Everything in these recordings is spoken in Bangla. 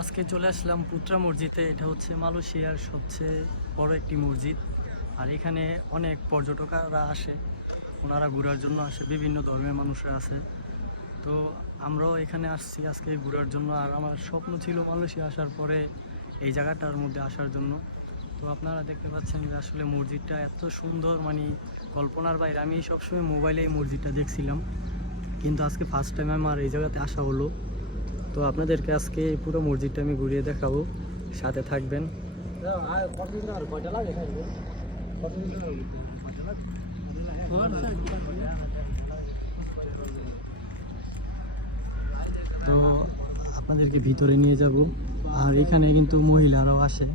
আজকে চলে আসলাম পুত্রা মসজিদে। এটা হচ্ছে মালয়েশিয়ার সবচেয়ে বড় একটি মসজিদ। আর এখানে অনেক পর্যটকরা আসে, ওনারা ঘোরার জন্য আসে, বিভিন্ন ধর্মের মানুষরা আছে। তো আমরাও এখানে আসছি আজকে ঘোরার জন্য। আর আমার স্বপ্ন ছিল মালয়েশিয়া আসার পরে এই জায়গাটার মধ্যে আসার জন্য। তো আপনারা দেখতে পাচ্ছেন যে আসলে মসজিদটা এত সুন্দর, মানে কল্পনার বাইরে। আমি সবসময় মোবাইলে এই মসজিদটা দেখছিলাম, কিন্তু আজকে ফার্স্ট টাইম আমার এই জায়গাতে আসা হলো। তো আপনাদেরকে আজকে পুরো মসজিদটা আমি ঘুরিয়ে দেখাবো, সাথে থাকবেন। তো আপনাদেরকে ভিতরে নিয়ে যাব। আর এখানে কিন্তু মহিলারাও আসে,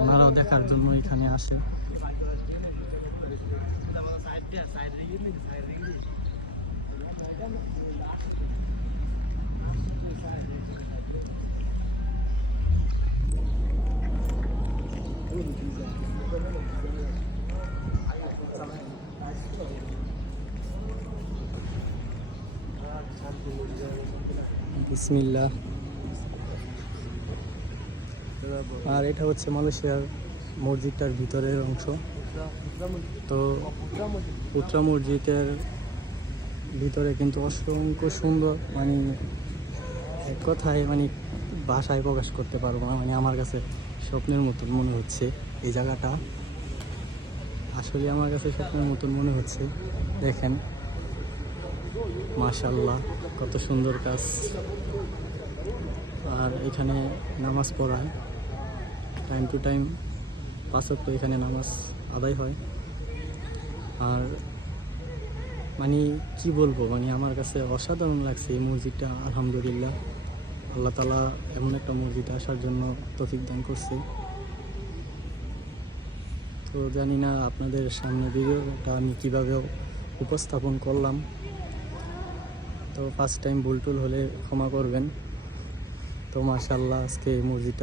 ওনারাও দেখার জন্য এখানে আসে। বিসমিল্লাহ। আর এটা হচ্ছে মালয়েশিয়ার মসজিদটার ভিতরের অংশ। তো পুত্রা মসজিদের ভিতরে কিন্তু অসংখ্য সুন্দর, মানে এক কথায় মানে ভাষায় প্রকাশ করতে পারবো না। মানে আমার কাছে স্বপ্নের মতন মনে হচ্ছে এই জায়গাটা। আসলে আমার কাছে স্বপ্নের মতন মনে হচ্ছে। দেখেন, মাশাআল্লাহ, কত সুন্দর কাজ। আর এখানে নামাজ পড়ায় টাইম টু টাইম, 5 ওয়াক্ত এখানে নামাজ আদায় হয়। আর মানে কি বলবো, মানে আমার কাছে অসাধারণ লাগছে এই মসজিদটা। আলহামদুলিল্লাহ, আল্লাহ তাআলা এমন একটা মসজিদে আসার জন্য তৌফিক দান করছে। তো জানি না আপনাদের সামনে ভিডিওটা আমি কীভাবে উপস্থাপন করলাম। তো ফার্স্ট টাইম ভুল টুল হলে ক্ষমা করবেন। তো মাশাআল্লাহ, আজকে এই মসজিদটা